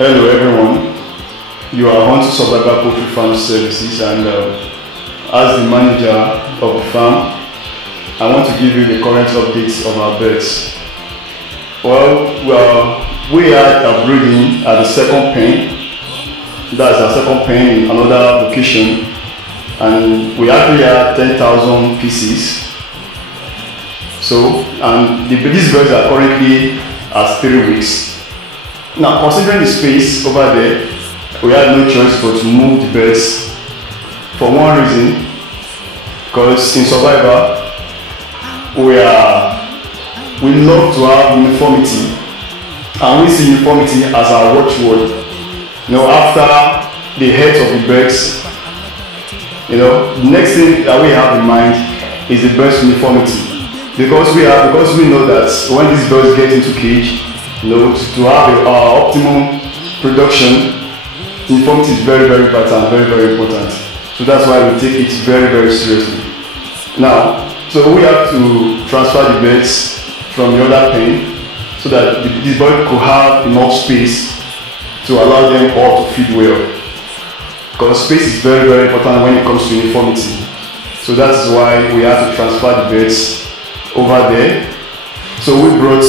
Hello everyone, you are on to Survivor Poultry Farm Services, and as the manager of the farm, I want to give you the current updates of our birds. Well, we are breeding at the second pen. That's our second pen in another location, and we actually have 10,000 pieces. So, and these birds are currently at 3 weeks. Now, considering the space over there, we had no choice but to move the birds for one reason, because in Survivor, we love to have uniformity, and we see uniformity as our watchword. After the heads of the birds, the next thing that we have in mind is the bird's uniformity, because we know that when these birds get into cage, to have optimum production, uniformity is very, very vital and very, very important. So that's why we take it very, very seriously. Now, so we have to transfer the birds from the other pen so that the bird could have enough space to allow them all to feed well. Because space is very, very important when it comes to uniformity. So that's why we have to transfer the birds over there. So we brought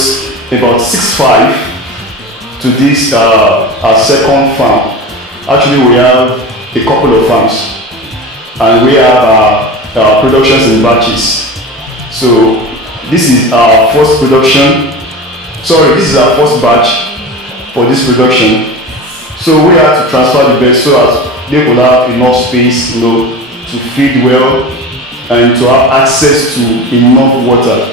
about 6-5 to this our second farm. Actually, we have a couple of farms, and we have our productions in batches. So this is our first production. Sorry, this is our first batch for this production. So we have to transfer the birds so that they will have enough space, to feed well and to have access to enough water.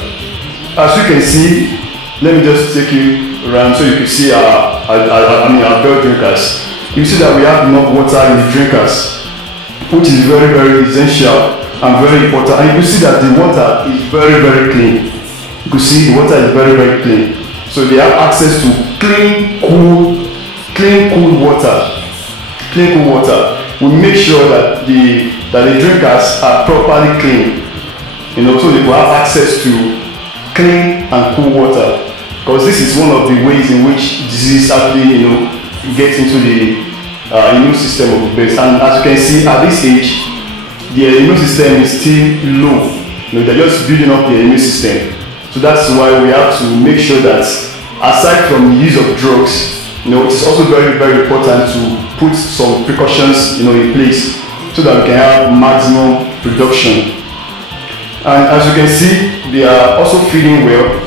As you can see, let me just take you around so you can see our bird drinkers. You see that we have enough water in the drinkers, which is very, very essential and very important. And you can see that the water is very, very clean. You can see the water is very, very clean. So they have access to clean, cool water. Clean, cool water. We make sure that the drinkers are properly clean, so they will have access to clean and cool water. Because this is one of the ways in which disease actually, gets into the immune system of the birds. And as you can see, at this age, the immune system is still low. They're just building up their immune system. So that's why we have to make sure that, aside from the use of drugs, it is also very, very important to put some precautions, in place so that we can have maximum production. And as you can see, they are also feeding well.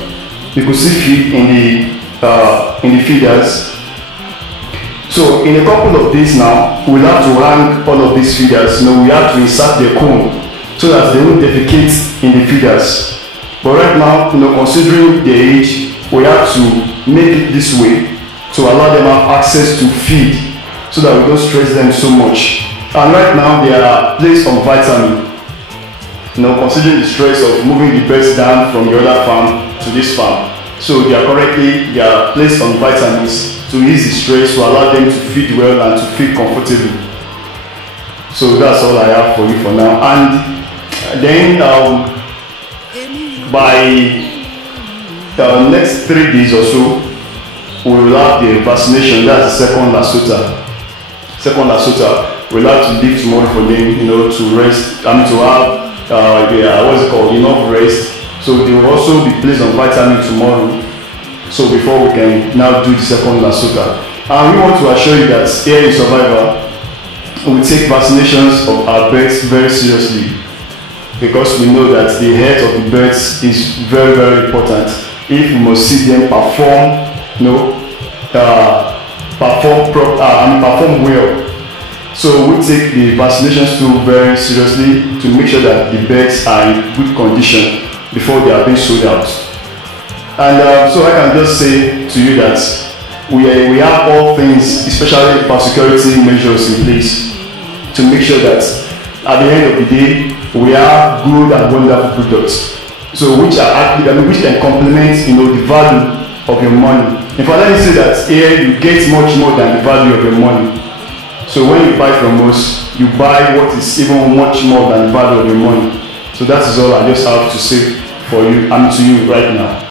You can see feed in the feeders. So in a couple of days now, we'll have to hang all of these feeders. We have to insert their comb so that they won't defecate in the feeders. But right now, considering their age, we have to make it this way to allow them have access to feed so that we don't stress them so much. And right now, they are placed on vitamin. Considering the stress of moving the birds down from the other farm to this farm. So they are placed on vitamins to ease the stress, to allow them to feed well and to feel comfortable. So that's all I have for you for now. And then by the next 3 days or so, we will have the vaccination. That's the second Lasota. We'll have to leave tomorrow for them, to rest. To have enough rest. So they will also be placed on vitamin tomorrow. So before we can now do the second Lasota. And we want to assure you that here in Survivor, we take vaccinations of our birds very seriously, because we know that the health of the birds is very, very important. If we must see them perform, perform well. So we take the vaccinations too very seriously to make sure that the birds are in good condition before they are being sold out. And so I can just say to you that we have all things, especially security measures in place to make sure that at the end of the day we have good and wonderful products. So which can complement the value of your money. In fact, let me say that here you get much more than the value of your money. So when you buy from us, you buy what is even much more than the value of your money. So that is all I just have to say for you and to you right now.